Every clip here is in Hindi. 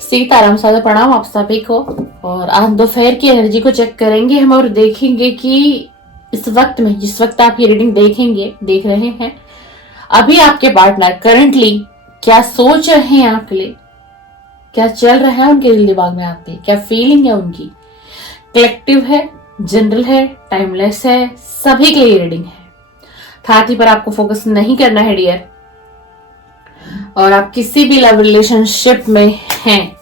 सीताराम सादा प्रणाम आप सभी को। और आज दोपहर की एनर्जी को चेक करेंगे हम और देखेंगे कि इस वक्त में, जिस वक्त आप ये रीडिंग देख रहे हैं, अभी आपके पार्टनर करंटली क्या सोच रहे हैं आपके लिए, क्या चल रहा है उनके दिल दिमाग में आपके, क्या फीलिंग है उनकी। कलेक्टिव है, जनरल है, टाइमलेस है, सभी के लिए रीडिंग है। थाती पर आपको फोकस नहीं करना है डियर। और आप किसी भी लव रिलेशनशिप में हैं,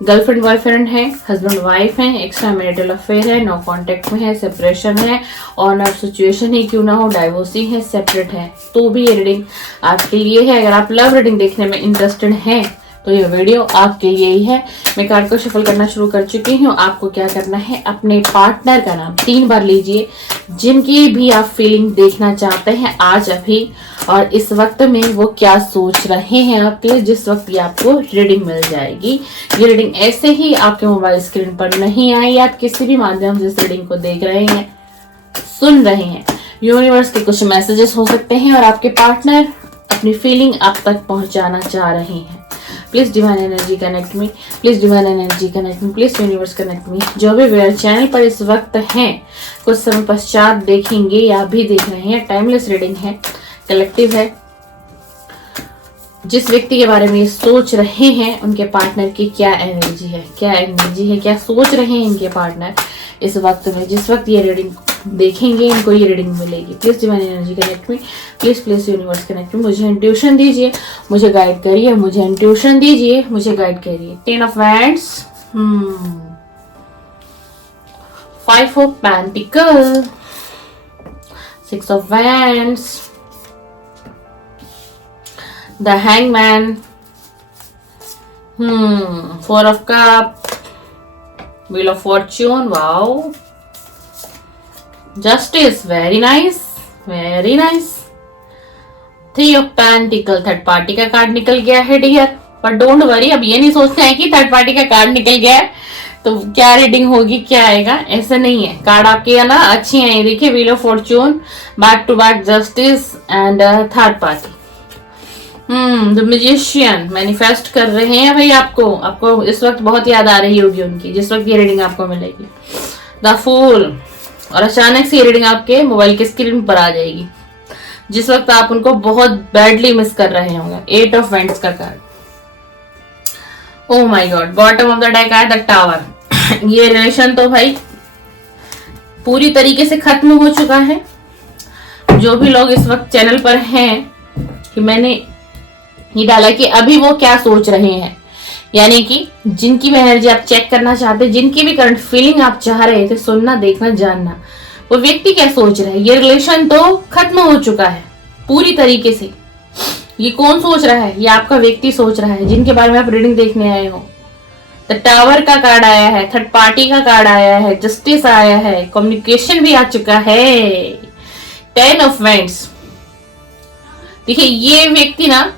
गर्लफ्रेंड बॉयफ्रेंड है, हस्बैंड वाइफ है, एक्स्ट्रा मैरिटल अफेयर है, नो कांटेक्ट में है, सेपरेशन है, ऑन ऑफ सिचुएशन ही क्यों ना हो, डाइवोर्सी है, सेपरेट है, तो भी ये रीडिंग आपके लिए है। अगर आप लव रीडिंग देखने में इंटरेस्टेड हैं तो ये वीडियो आपके लिए ही है। मैं कार्ड को शफल करना शुरू कर चुकी हूँ। आपको क्या करना है, अपने पार्टनर का नाम 3 बार लीजिए, जिनकी भी आप फीलिंग देखना चाहते हैं आज अभी, और इस वक्त में वो क्या सोच रहे हैं आपके लिए, जिस वक्त ये आपको रीडिंग मिल जाएगी। ये रीडिंग ऐसे ही आपके मोबाइल स्क्रीन पर नहीं आई, आप किसी भी माध्यम से इस रीडिंग को देख रहे हैं, सुन रहे हैं। यूनिवर्स के कुछ मैसेजेस हो सकते हैं और आपके पार्टनर अपनी फीलिंग आप तक पहुंचाना चाह रहे हैं। Please divine energy connect me, please divine energy connect me, please universe connect me. जो भी वेयर चैनल पर इस वक्त हैं, कुछ समय पश्चात देखेंगे या भी देख रहे हैं, टाइमलेस रीडिंग है, कलेक्टिव है। जिस व्यक्ति के बारे में ये सोच रहे हैं उनके पार्टनर की क्या एनर्जी है, क्या सोच रहे हैं इनके पार्टनर इस वक्त में, जिस वक्त ये रीडिंग देखेंगे इनको ये रीडिंग मिलेगी। Please divine energy connect me, please universe connect me. मुझे इंट्यूशन दीजिए, मुझे गाइड करिए, मुझे इंट्यूशन दीजिए, मुझे गाइड करिए। 10 of wands, 5 of pentacle, 6 of wands, the hangman, 4 of cup, wheel of Fortune, wow, justice, very nice, very nice. 3 of pentacle, third party का कार्ड निकल गया है डियर। पर डोंट वरी, अब ये नहीं सोचते हैं कि थर्ड पार्टी का कार्ड निकल गया है तो क्या रीडिंग होगी, क्या आएगा, ऐसा नहीं है। कार्ड आपके है ना अच्छी है, देखिए, wheel of fortune, back to back justice and third party. The magician manifest कर रहे हैं भाई। आपको इस वक्त बहुत याद आ रही होगी उनकी, जिस वक्त ये रीडिंग आपको मिलेगी। द फूल, और अचानक से ये रीडिंग आपके मोबाइल के स्क्रीन पर आ जाएगी, जिस वक्त आप उनको बहुत बैडली मिस कर रहे होंगे। 8 ऑफ वेंट्स का card, oh my God, bottom of the deck आया द टावर। ये रिलेशन तो भाई पूरी तरीके से खत्म हो चुका है। जो भी लोग इस वक्त चैनल पर हैं, कि मैंने ये डाला कि अभी वो क्या सोच रहे हैं, यानी कि जिनकी भी एनर्जी आप चेक करना चाहते हैं, जिनकी भी करंट फीलिंग आप चाह रहे थे सुनना, देखना, जानना, वो व्यक्ति क्या सोच रहा है। ये रिलेशन तो खत्म हो चुका है पूरी तरीके से। ये कौन सोच रहा है, ये आपका व्यक्ति सोच रहा है, जिनके बारे में आप रीडिंग देखने आए हो। द टावर का कार्ड आया है, थर्ड पार्टी का कार्ड आया है, जस्टिस आया है, कम्युनिकेशन भी आ चुका है, 10 ऑफ वेंट्स। देखिए, ये व्यक्ति ना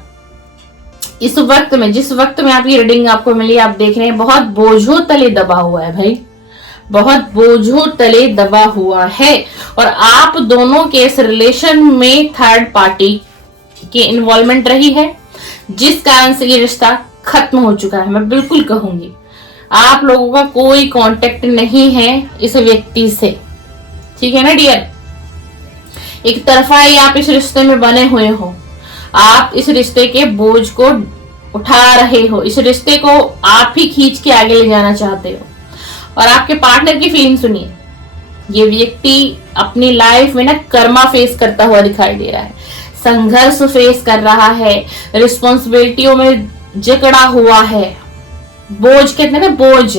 इस वक्त में, जिस वक्त में आप ये रीडिंग आपको मिली, आप देख रहे हैं बहुत बोझों तले दबा हुआ है भाई, बहुत बोझों तले दबा हुआ है। और आप दोनों के इस रिलेशन में थर्ड पार्टी की इन्वॉल्वमेंट रही है, जिस कारण से ये रिश्ता खत्म हो चुका है। मैं बिल्कुल कहूंगी आप लोगों का कोई कांटेक्ट नहीं है इस व्यक्ति से, ठीक है ना डियर। एक तरफा ही आप इस रिश्ते में बने हुए हो, आप इस रिश्ते के बोझ को उठा रहे हो, इस रिश्ते को आप ही खींच के आगे ले जाना चाहते हो। और आपके पार्टनर की फीलिंग सुनिए, ये व्यक्ति अपनी लाइफ में ना कर्मा फेस करता हुआ दिखाई दे रहा है, संघर्ष फेस कर रहा है, रिस्पॉन्सिबिलिटियों में जकड़ा हुआ है, बोझ कहते हैं ना, बोझ,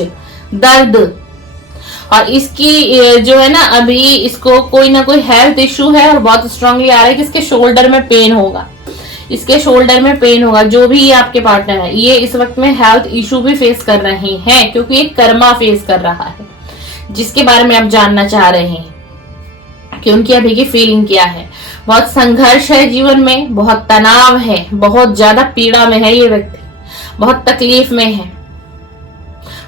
दर्द। और इसकी जो है ना, अभी इसको कोई ना कोई हेल्थ इश्यू है और बहुत स्ट्रांगली आ रहा है कि इसके शोल्डर में पेन होगा, इसके शोल्डर में पेन होगा। जो भी ये आपके पार्टनर है, ये इस वक्त में हेल्थ इशू भी फेस कर रहे हैं, क्योंकि ये कर्मा फेस कर रहा है, जिसके बारे में आप जानना चाह रहे हैं कि उनकी अभी की फीलिंग क्या है। बहुत संघर्ष है जीवन में, बहुत तनाव है, बहुत ज्यादा पीड़ा में है ये व्यक्ति, बहुत तकलीफ में है,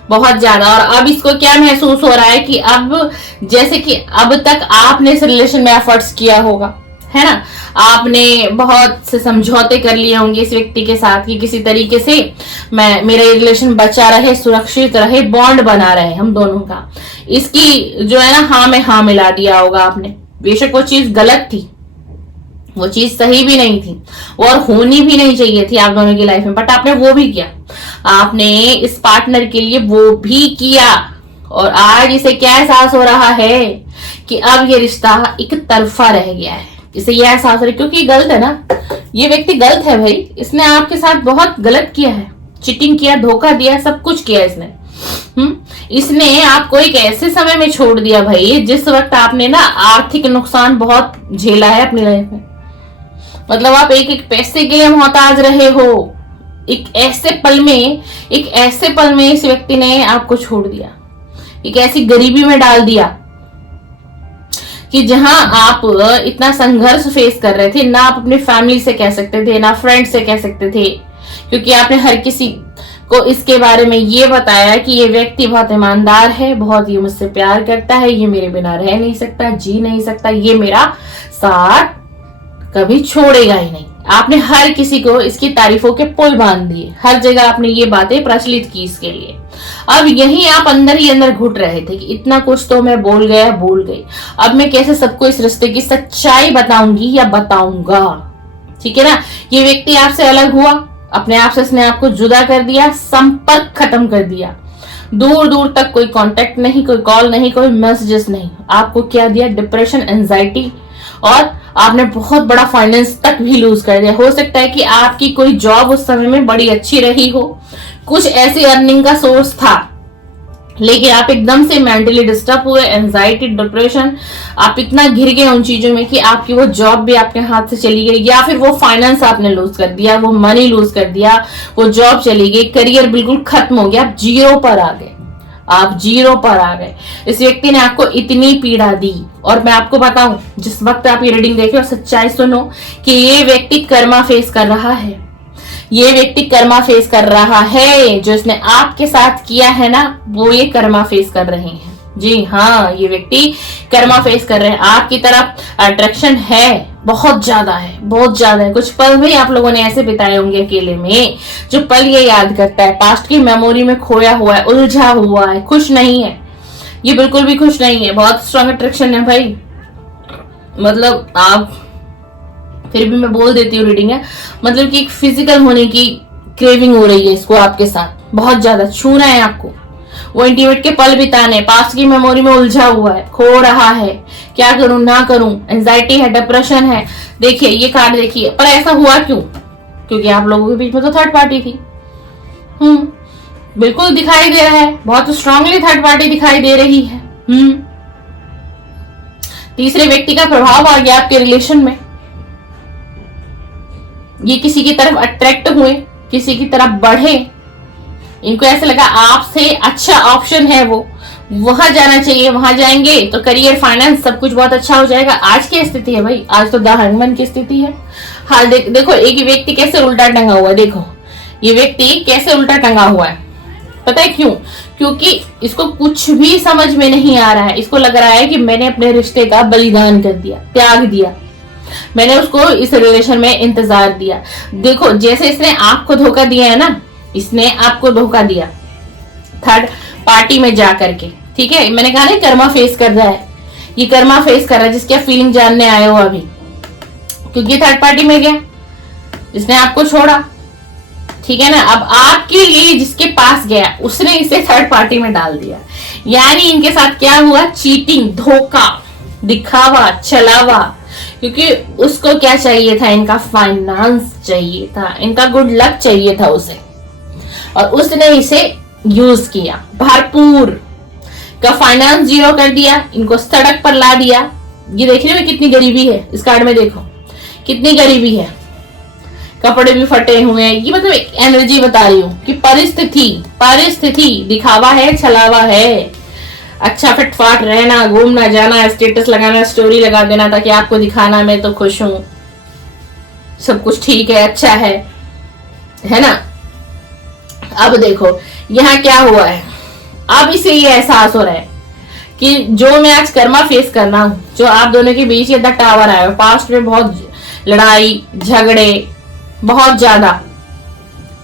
बहुत ज्यादा। और अब इसको क्या महसूस हो रहा है कि अब, जैसे कि अब तक आपने इस रिलेशन में एफर्ट्स किया होगा, है ना। आपने बहुत से समझौते कर लिए होंगे इस व्यक्ति के साथ कि किसी तरीके से मेरा ये रिलेशन बचा रहे, सुरक्षित रहे, बॉन्ड बना रहे हम दोनों का। इसकी जो है ना हाँ में हाँ मिला दिया होगा आपने। बेशक वो चीज गलत थी, वो चीज सही भी नहीं थी और होनी भी नहीं चाहिए थी आप दोनों की लाइफ में, बट आपने वो भी किया। आपने इस पार्टनर के लिए वो भी किया और आज इसे क्या एहसास हो रहा है कि अब ये रिश्ता एक तरफा रह गया है। इसे यह एहसास हो रहा है क्योंकि गलत है ना, ये व्यक्ति गलत है भाई। इसने आपके साथ बहुत गलत किया है, चीटिंग किया, धोखा दिया, सब कुछ किया इसने। इसने आपको एक ऐसे समय में छोड़ दिया भाई जिस वक्त आपने ना आर्थिक नुकसान बहुत झेला है अपनी लाइफ में। मतलब आप एक एक पैसे के लिए मोहताज रहे हो। एक ऐसे पल में इस व्यक्ति ने आपको छोड़ दिया, एक ऐसी गरीबी में डाल दिया कि जहां आप इतना संघर्ष फेस कर रहे थे, ना आप अपनी फैमिली से कह सकते थे, ना फ्रेंड से कह सकते थे, क्योंकि आपने हर किसी को इसके बारे में ये बताया कि ये व्यक्ति बहुत ईमानदार है, बहुत ये मुझसे प्यार करता है, ये मेरे बिना रह नहीं सकता, जी नहीं सकता, ये मेरा साथ कभी छोड़ेगा ही नहीं। आपने हर किसी को इसकी तारीफों के पुल बांध दिए, हर जगह आपने ये बातें प्रचलित की इसके लिए। अब यही आप अंदर ही अंदर घुट रहे थे कि इतना कुछ तो मैं बोल गई, अब मैं कैसे सबको इस रिश्ते की सच्चाई बताऊंगी या बताऊंगा। ठीक है ना। ये व्यक्ति आपसे अलग हुआ, अपने आप से इसने आपको जुदा कर दिया, संपर्क खत्म कर दिया, दूर दूर तक कोई कांटेक्ट नहीं, कोई कॉल नहीं, कोई मैसेजेस नहीं। आपको क्या दिया? डिप्रेशन, एंजाइटी, और आपने बहुत बड़ा फाइनेंस तक भी लूज कर दिया। हो सकता है कि आपकी कोई जॉब उस समय में बड़ी अच्छी रही हो, कुछ ऐसी अर्निंग का सोर्स था, लेकिन आप एकदम से मेंटली डिस्टर्ब हुए, एंजाइटी, डिप्रेशन, आप इतना घिर गए उन चीजों में कि आपकी वो जॉब भी आपके हाथ से चली गई, या फिर वो फाइनेंस आपने लूज कर दिया, वो मनी लूज कर दिया, वो जॉब चली गई, करियर बिल्कुल खत्म हो गया, आप जीरो पर आ गए, आप जीरो पर आ गए। इस व्यक्ति ने आपको इतनी पीड़ा दी। और मैं आपको बताऊं, जिस वक्त आप ये रीडिंग देखे और सच्चाई सुनो कि ये व्यक्ति कर्मा फेस कर रहा है, ये व्यक्ति कर्मा फेस कर रहा है। जो इसने आपके साथ किया है ना, वो ये कर्मा फेस कर रहे हैं। जी हाँ, ये व्यक्ति कर्मा फेस कर रहे हैं। आपकी तरफ अट्रैक्शन है, बहुत ज्यादा है, बहुत ज्यादा है। कुछ पल भी आप लोगों ने ऐसे बिताए होंगे अकेले में, जो पल ये याद करता है, पास्ट की मेमोरी में खोया हुआ है, उलझा हुआ है, खुश नहीं है, ये बिल्कुल भी खुश नहीं है। बहुत स्ट्रॉन्ग अट्रैक्शन है भाई। मतलब आप, फिर भी मैं बोल देती हूँ रीडिंग है, मतलब कि एक फिजिकल होने की क्रेविंग हो रही है इसको आपके साथ, बहुत ज्यादा छूना है आपको, वो इंटीमेट के पल बिताने, पास्ट की मेमोरी में उलझा हुआ है, खो रहा है, क्या करूं ना करूं, एंजाइटी है, डिप्रेशन है। देखिए ये कार्ड देखिए, पर ऐसा हुआ क्यों? क्योंकि आप लोगों के बीच में तो थर्ड पार्टी थी। बिल्कुल दिखाई दे रहा है, बहुत स्ट्रांगली थर्ड पार्टी दिखाई दे रही है। तीसरे व्यक्ति का प्रभाव आ गया आपके रिलेशन में। ये किसी की तरफ अट्रैक्ट हुए, किसी की तरफ बढ़े, इनको ऐसे लगा आपसे अच्छा ऑप्शन है वो, वहां जाना चाहिए, वहां जाएंगे तो करियर, फाइनेंस, सब कुछ बहुत अच्छा हो जाएगा। आज की स्थिति है भाई, आज तो द हैंगमैन की स्थिति है। हाँ देखो एक व्यक्ति कैसे उल्टा टंगा हुआ है, देखो ये व्यक्ति कैसे उल्टा टंगा हुआ है। पता है क्यों? क्योंकि इसको कुछ भी समझ में नहीं आ रहा है। इसको लग रहा है कि मैंने अपने रिश्ते का बलिदान कर दिया, त्याग दिया, मैंने उसको इस रिलेशन में इंतजार दिया। देखो जैसे इसने आपको धोखा दिया है ना, इसने आपको धोखा दिया थर्ड पार्टी में जा करके। ठीक है, मैंने कहा ना कर्मा फेस कर रहा है, ये कर्मा फेस कर रहा है जिसकी आप फीलिंग जानने आए हो अभी, क्योंकि थर्ड पार्टी में गया, इसने आपको छोड़ा। ठीक है ना। अब आपके लिए जिसके पास गया उसने इसे थर्ड पार्टी में डाल दिया, यानी इनके साथ क्या हुआ? चीटिंग, धोखा, दिखावा, छलावा। क्योंकि उसको क्या चाहिए था? इनका फाइनेंस चाहिए था, इनका गुड लक चाहिए था उसे, और उसने इसे यूज किया, भरपूर का फाइनेंस जीरो कर दिया, इनको सड़क पर ला दिया। ये देखने में कितनी गरीबी है, इस कार्ड में देखो कितनी गरीबी है, कपड़े भी फटे हुए हैं। ये मतलब एक एनर्जी बता रही हूँ कि परिस्थिति दिखावा है, छलावा है, अच्छा फिटफाट रहना, घूमना जाना, स्टेटस लगाना, स्टोरी लगा देना ताकि आपको दिखाना मैं तो खुश हूं, सब कुछ ठीक है, अच्छा है ना। अब देखो यहाँ क्या हुआ है, अब इसे ये एहसास हो रहा है कि जो मैं आज कर्मा फेस कर रहा हूँ, जो आप दोनों के बीच ये द टावर आया, पास्ट में बहुत लड़ाई झगड़े, बहुत ज्यादा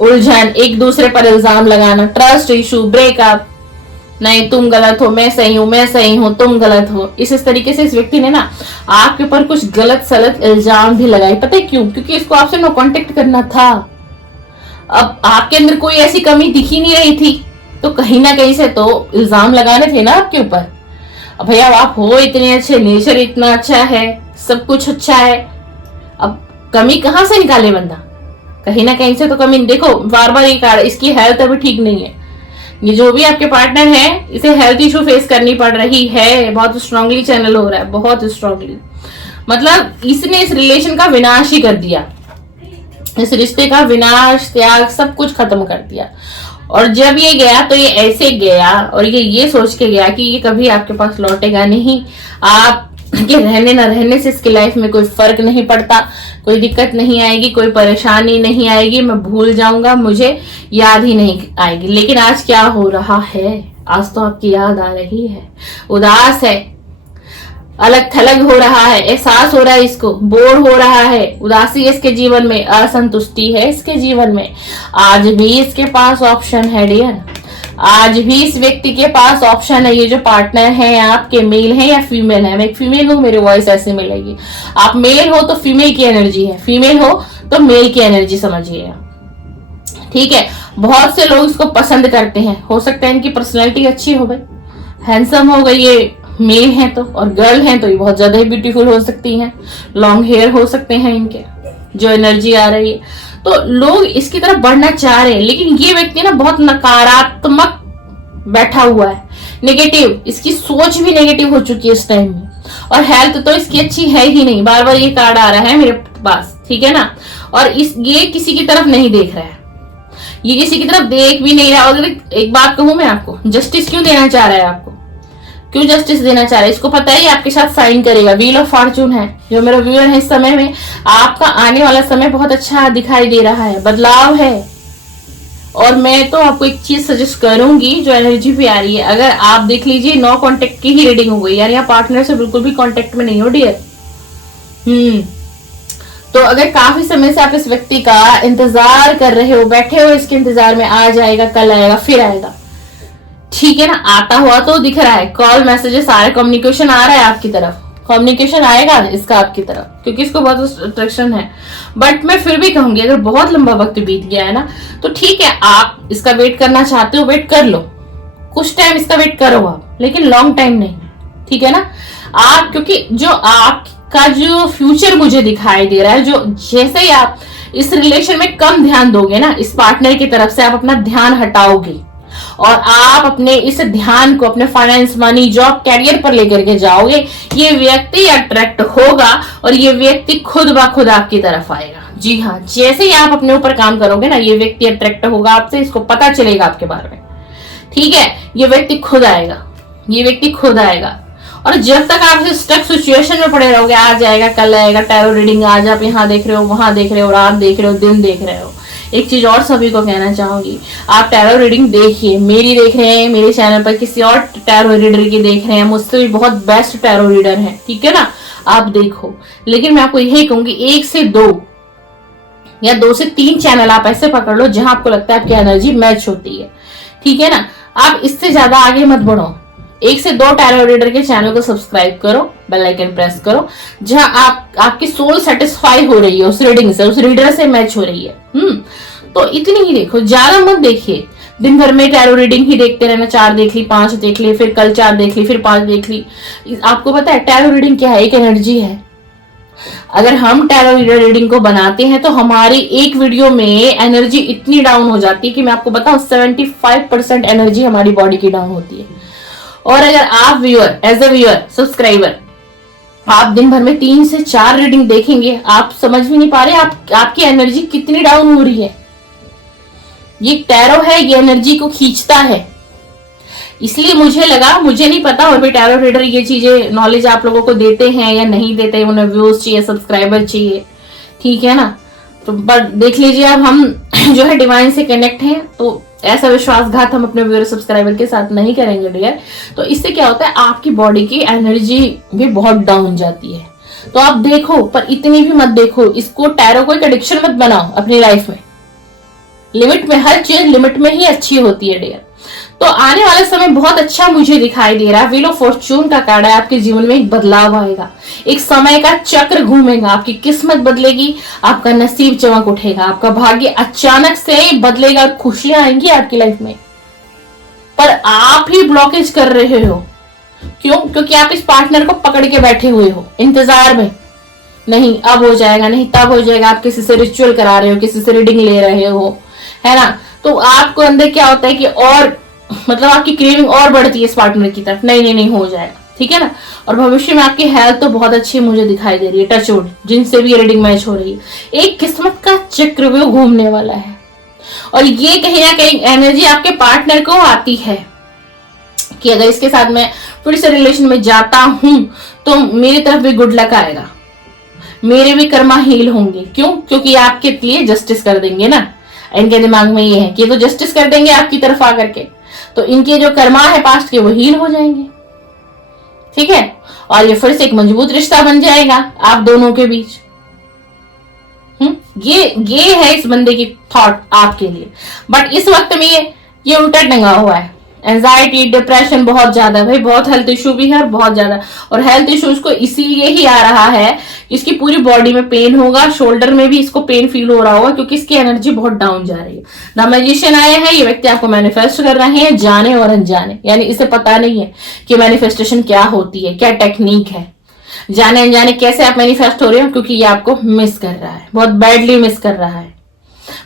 उलझन, एक दूसरे पर इल्जाम लगाना, ट्रस्ट इशू, ब्रेकअप, नहीं तुम गलत हो मैं सही हूं, मैं सही हूं तुम गलत हो, इस तरीके से इस व्यक्ति ने ना आपके ऊपर कुछ गलत सलत इल्जाम भी लगाए। पता है क्यों? क्योंकि इसको आपसे नो कांटेक्ट करना था। अब आपके अंदर कोई ऐसी कमी दिख ही नहीं रही थी, तो कहीं ना कहीं से तो इल्जाम लगाने थे ना आपके ऊपर। अब भैया आप हो इतने अच्छे, नेचर इतना अच्छा है, सब कुछ अच्छा है, अब कमी कहां से निकाले बंदा? कहीं ना कहीं से तो कमी। देखो बार बार ये कार्ड, इसकी हेल्थ अभी ठीक नहीं है। ये जो भी आपके पार्टनर है, इसे हेल्थ इशू फेस करनी पड़ रही है, बहुत स्ट्रांगली चैनल हो रहा है, बहुत स्ट्रांगली। मतलब इसने इस रिलेशन का विनाश ही कर दिया, इस रिश्ते का विनाश, त्याग, सब कुछ खत्म कर दिया। और जब ये गया तो ये ऐसे गया, और ये सोच के गया कि ये कभी आपके पास लौटेगा नहीं। आप के रहने न रहने से इसकी लाइफ में कोई फर्क नहीं पड़ता, कोई दिक्कत नहीं आएगी, कोई परेशानी नहीं आएगी, मैं भूल जाऊंगा, मुझे याद ही नहीं आएगी। लेकिन आज क्या हो रहा है? आज तो आपकी याद आ रही है, उदास है, अलग थलग हो रहा है, एहसास हो रहा है, इसको बोर हो रहा है, उदासी है इसके जीवन में, असंतुष्टि है इसके जीवन में। आज भी इसके पास ऑप्शन है डियर, आज भी इस व्यक्ति के पास ऑप्शन है। ये जो पार्टनर है आपके, मेल है या फीमेल है, मैं एक फीमेल हूं, मेरी वॉइस ऐसे मिलेगी। आप मेल हो तो फीमेल की एनर्जी है, फीमेल हो तो मेल की एनर्जी समझिए, ठीक है। बहुत से लोग इसको पसंद करते हैं, हो सकता है इनकी पर्सनैलिटी अच्छी हो गई, हैंडसम हो गई, ये मेल है तो, और गर्ल है तो ये बहुत ज्यादा ही ब्यूटीफुल हो सकती हैं, लॉन्ग हेयर हो सकते हैं इनके, जो एनर्जी आ रही है, तो लोग इसकी तरफ बढ़ना चाह रहे हैं। लेकिन ये व्यक्ति ना बहुत नकारात्मक बैठा हुआ है, नेगेटिव, इसकी सोच भी नेगेटिव हो चुकी है इस टाइम में, और हेल्थ तो इसकी अच्छी है ही नहीं। बार बार ये कार्ड आ रहा है मेरे पास, ठीक है ना। और ये किसी की तरफ नहीं देख रहा है, ये किसी की तरफ देख भी नहीं रहा। और एक बात कहूं मैं आपको, जस्टिस क्यों देना चाह रहा है आपको? क्यों जस्टिस देना चाह रहा है? इसको पता है आपके साथ साइन करेगा, व्हील ऑफ फॉर्चून है। जो मेरा व्यूअर है, इस समय में आपका आने वाला समय बहुत अच्छा दिखाई दे रहा है, बदलाव है। और मैं तो आपको एक चीज सजेस्ट करूंगी, जो एनर्जी भी आ रही है, अगर आप देख लीजिए, नो कांटेक्ट की ही रीडिंग हो गई, यानी आप पार्टनर से बिल्कुल भी कांटेक्ट में नहीं हो डियर। तो अगर काफी समय से आप इस व्यक्ति का इंतजार कर रहे हो, बैठे हो इसके इंतजार में, आ जाएगा, कल आएगा, फिर आएगा, ठीक है ना। आता हुआ तो दिख रहा है, कॉल मैसेजेस आ रहे, कम्युनिकेशन आ रहा है आपकी तरफ, कम्युनिकेशन आएगा इसका आपकी तरफ, क्योंकि इसको बहुत अट्रैक्शन है। बट मैं फिर भी कहूंगी, अगर बहुत लंबा वक्त बीत गया है ना, तो ठीक है, आप इसका वेट करना चाहते हो, वेट कर लो, कुछ टाइम इसका वेट करो आप, लेकिन लॉन्ग टाइम नहीं, ठीक है ना। आप, क्योंकि जो आपका जो फ्यूचर मुझे दिखाई दे रहा है, जो जैसे ही आप इस रिलेशन में कम ध्यान दोगे ना, इस पार्टनर की तरफ से आप अपना ध्यान हटाओगे, और आप अपने इस ध्यान को अपने फाइनेंस, मनी, जॉब, कैरियर पर लेकर के जाओगे, ये व्यक्ति अट्रैक्ट होगा, और ये व्यक्ति खुद ब खुद आपकी तरफ आएगा। जी हाँ, जैसे ही आप अपने ऊपर काम करोगे ना, ये व्यक्ति अट्रैक्ट होगा आपसे, इसको पता चलेगा आपके बारे में, ठीक है। ये व्यक्ति खुद आएगा, ये व्यक्ति खुद आएगा। और जब तक आप स्टक सिचुएशन में पड़े रहोगे, आज आएगा, कल आएगा, टैरो रीडिंग, आज आप यहाँ देख रहे हो, वहां देख रहे हो, रात देख रहे हो, दिन देख रहे हो। एक चीज और सभी को कहना चाहूंगी, आप टैरो रीडिंग देखिए, मेरी देख रहे हैं, मेरे चैनल पर किसी और टैरो रीडर की देख रहे हैं, मुझसे भी बहुत बेस्ट टैरो रीडर है, ठीक है ना, आप देखो। लेकिन मैं आपको यही कहूंगी, 1 से 2 या 2 से 3 चैनल आप ऐसे पकड़ लो जहां आपको लगता है आपकी एनर्जी मैच होती है, ठीक है ना। आप इससे ज्यादा आगे मत बढ़ो। 1 से 2 टैरो रीडर के चैनल को सब्सक्राइब करो, बेल आइकन प्रेस करो, जहां आपकी सोल सेटिस्फाई हो रही है उस रीडिंग से, उस रीडर से मैच हो रही है। तो इतनी ही देखो, ज्यादा मत देखिए। दिन भर में टैरो रीडिंग ही देखते रहना, 4 देख ली, 5 देख ली, फिर कल 4 देख ली, फिर 5 देख ली। आपको पता है टैरो रीडिंग क्या है? एक एनर्जी है। अगर हम टैरो रीडिंग को बनाते हैं तो हमारी एक वीडियो में एनर्जी इतनी डाउन हो जाती है कि मैं आपको बताऊं, 75% एनर्जी हमारी बॉडी की डाउन होती है। और अगर आप viewer, as a viewer, subscriber, आप दिन भर में 3 से 4 रीडिंग देखेंगे, आप समझ भी नहीं पा रहे आपकी एनर्जी कितनी डाउन हो रही है। ये टैरो है, ये एनर्जी को खींचता है। इसलिए मुझे लगा, मुझे नहीं पता और भी टैरो रीडर ये चीजें नॉलेज आप लोगों को देते हैं या नहीं देते, उन्हें व्यूज चाहिए, सब्सक्राइबर चाहिए, ठीक है ना। तो बट देख लीजिए, अब हम जो है डिवाइन से कनेक्ट हैं, तो ऐसा विश्वासघात हम अपने व्यूअर सब्सक्राइबर के साथ नहीं करेंगे डियर। तो इससे क्या होता है, आपकी बॉडी की एनर्जी भी बहुत डाउन जाती है। तो आप देखो, पर इतनी भी मत देखो इसको, टैरो को एक एडिक्शन मत बनाओ अपनी लाइफ में। लिमिट में, हर चीज लिमिट में ही अच्छी होती है डियर। तो आने वाला समय बहुत अच्छा मुझे दिखाई दे रहा है। व्हील ऑफ फॉर्चून का कार्ड है, आपके जीवन में एक बदलाव आएगा, एक समय का चक्र घूमेगा, आपकी किस्मत बदलेगी, आपका नसीब चमक उठेगा, आपका भाग्य अचानक से बदलेगा और खुशियां आएंगी आपकी लाइफ में। पर आप ही ब्लॉकेज कर रहे हो, क्यों? क्योंकि आप इस पार्टनर को पकड़ के बैठे हुए हो इंतजार में, नहीं अब हो जाएगा, नहीं तब हो जाएगा। आप किसी से रिचुअल करा रहे हो, किसी से रीडिंग ले रहे हो, है ना। तो आपको अंदर क्या होता है कि और मतलब आपकी क्रेविंग और बढ़ती है इस पार्टनर की तरफ, नहीं नहीं नहीं हो जाएगा, ठीक है ना। और भविष्य में आपकी हेल्थ तो बहुत अच्छी मुझे दिखाई दे रही है, टच वुड, जिनसे भी रीडिंग मैच हो रही है। एक किस्मत का चक्रव्यूह घूमने वाला है और ये कहीं ना कहीं एनर्जी आपके पार्टनर को आती है कि अगर इसके साथ मैं फिर से रिलेशन में जाता हूं तो मेरी तरफ भी गुड लक आएगा, मेरे भी कर्मा हील होंगे। क्यों? क्योंकि आपके लिए जस्टिस कर देंगे ना। इनके दिमाग में ये है कि तो जस्टिस कर देंगे आपकी तरफ आकर के, तो इनके जो कर्मा है पास्ट के वो हील हो जाएंगे, ठीक है। और ये फिर से एक मजबूत रिश्ता बन जाएगा आप दोनों के बीच। ये है इस बंदे की थॉट आपके लिए। बट इस वक्त में ये उल्टा टंगा हुआ है, एंजाइटी, डिप्रेशन बहुत ज्यादा, भाई बहुत हेल्थ इशू भी है और बहुत ज्यादा। और हेल्थ इशूज को इसीलिए ही आ रहा है, इसकी पूरी बॉडी में पेन होगा, शोल्डर में भी इसको पेन फील हो रहा होगा, क्योंकि इसकी एनर्जी बहुत डाउन जा रही है। द मैजिशियन आया है, ये व्यक्ति आपको मैनिफेस्ट कर रहे हैं, जाने और अनजाने, यानी इसे पता नहीं है कि मैनिफेस्टेशन क्या होती है, क्या टेक्निक है। जाने अनजाने कैसे आप मैनिफेस्ट हो रहे हो, क्योंकि ये आपको मिस कर रहा है, बहुत बैडली मिस कर रहा है।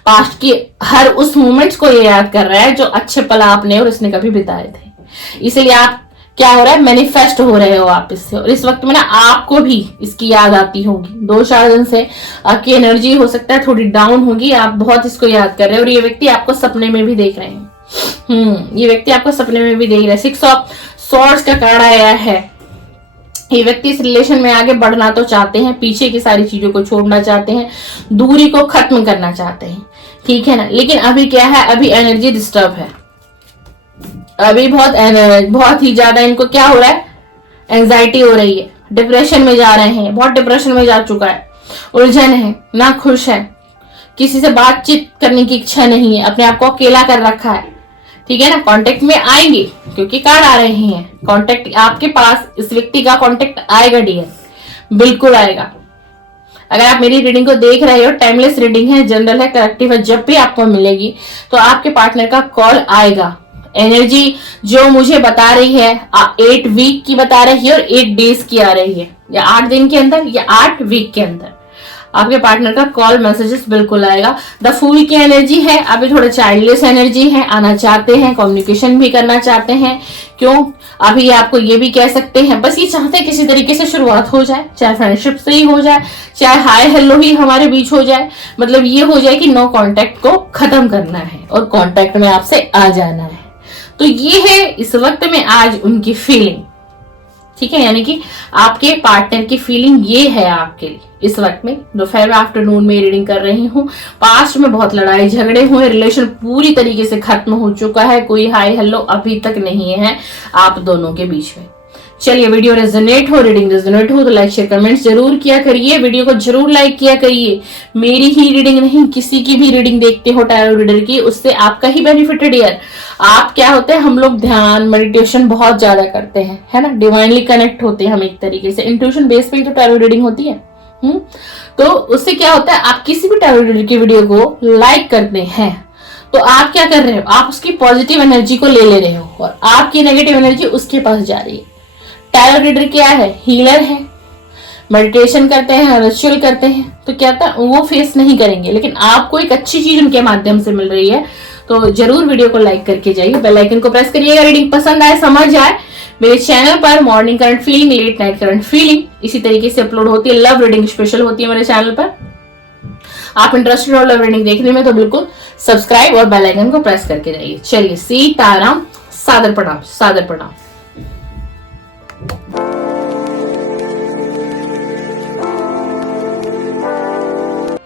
पास्ट की हर उस मोमेंट्स को ये याद कर रहा है जो अच्छे पल आपने और उसने कभी बिताए थे। इसलिए आप क्या हो रहा है, मैनिफेस्ट हो रहे हो आप इससे। और इस वक्त में ना आपको भी इसकी याद आती होगी। 2-4 दिन से आपकी एनर्जी हो सकता है थोड़ी डाउन होगी, आप बहुत इसको याद कर रहे हो। और ये व्यक्ति आपको सपने में भी देख रहे हैं। ये व्यक्ति आपको सपने में भी देख रहा है। 6 ऑफ स्वॉर्ड्स का कार्ड आया है। ये व्यक्ति इस रिलेशन में आगे बढ़ना तो चाहते हैं, पीछे की सारी चीजों को छोड़ना चाहते हैं, दूरी को खत्म करना चाहते हैं, ठीक है ना। लेकिन अभी क्या है, अभी एनर्जी डिस्टर्ब है, अभी बहुत ही ज्यादा इनको क्या हो रहा है, एंजाइटी हो रही है, डिप्रेशन में जा रहे हैं, बहुत डिप्रेशन में जा चुका है, उलझन है, ना खुश है, किसी से बातचीत करने की इच्छा नहीं है, अपने आप को अकेला कर रखा है, ठीक है ना। कांटेक्ट में आएंगे क्योंकि कार्ड आ रहे हैं, कांटेक्ट आपके पास इस व्यक्ति का कांटेक्ट आएगा डियर, बिल्कुल आएगा। अगर आप मेरी रीडिंग को देख रहे हो, टाइमलेस रीडिंग है, जनरल है, करेक्टिव है, जब भी आपको मिलेगी तो आपके पार्टनर का कॉल आएगा। एनर्जी जो मुझे बता रही है 8 वीक की बता रही है और 8 डेज की आ रही है, या 8 दिन के अंदर या 8 वीक के अंदर आपके पार्टनर का कॉल मैसेजेस बिल्कुल आएगा। द फूल की एनर्जी है, अभी थोड़ा चाइल्डलेस एनर्जी है, आना चाहते हैं, कम्युनिकेशन भी करना चाहते हैं। क्यों? अभी आपको ये भी कह सकते हैं, बस ये चाहते हैं किसी तरीके से शुरुआत हो जाए, चाहे फ्रेंडशिप से ही हो जाए, चाहे हाय हेलो ही हमारे बीच हो जाए, मतलब ये हो जाए कि नो कांटेक्ट को खत्म करना है और कांटेक्ट में आपसे आ जाना है। तो ये है इस वक्त में आज उनकी फीलिंग, ठीक है। यानी कि आपके पार्टनर की फीलिंग ये है आपके लिए इस वक्त में। दोपहर में आफ्टरनून में रीडिंग कर रही हूँ। पास्ट में बहुत लड़ाई झगड़े हुए, रिलेशन पूरी तरीके से खत्म हो चुका है, कोई हाय हेलो अभी तक नहीं है आप दोनों के बीच में। चलिए, वीडियो रेजोनेट हो, रीडिंग रेजोनेट हो तो लाइक शेयर कमेंट्स जरूर किया करिए, वीडियो को जरूर लाइक किया करिए। मेरी ही रीडिंग नहीं, किसी की भी रीडिंग देखते हो टैरो रीडर की, उससे आपका ही बेनिफिटेड यार। आप क्या होते हैं, हम लोग ध्यान मेडिटेशन बहुत ज्यादा करते हैं, है ना, डिवाइनली कनेक्ट होते हैं हम एक तरीके से, इंट्यूशन बेस पे ही तो टैरो रीडिंग होती है। तो उससे क्या होता है, आप किसी भी टैरो रीडर की वीडियो को लाइक करते हैं तो आप क्या कर रहे हो, आप उसकी पॉजिटिव एनर्जी को ले रहे हो और आपकी नेगेटिव एनर्जी उसके पास जा रही है। टैरो रीडर क्या है, हीलर है, मेडिटेशन करते हैं, रिचुअल करते हैं, तो क्या था वो फेस नहीं करेंगे, लेकिन आपको एक अच्छी चीज उनके माध्यम से मिल रही है। तो जरूर वीडियो को लाइक करके जाइए, बेल आइकन को प्रेस करिएगा। रीडिंग पसंद आए, समझ आए, मेरे चैनल पर morning current feeling, late night current feeling इसी तरीके से अपलोड होती है। लव रीडिंग स्पेशल होती है मेरे चैनल पर। आप इंटरेस्टेड हो लव रीडिंग देखने में तो बिल्कुल सब्सक्राइब और बेल आइकन को प्रेस करके जाइए। चलिए, सीताराम, सादर प्रणाम, सादर प्रणाम।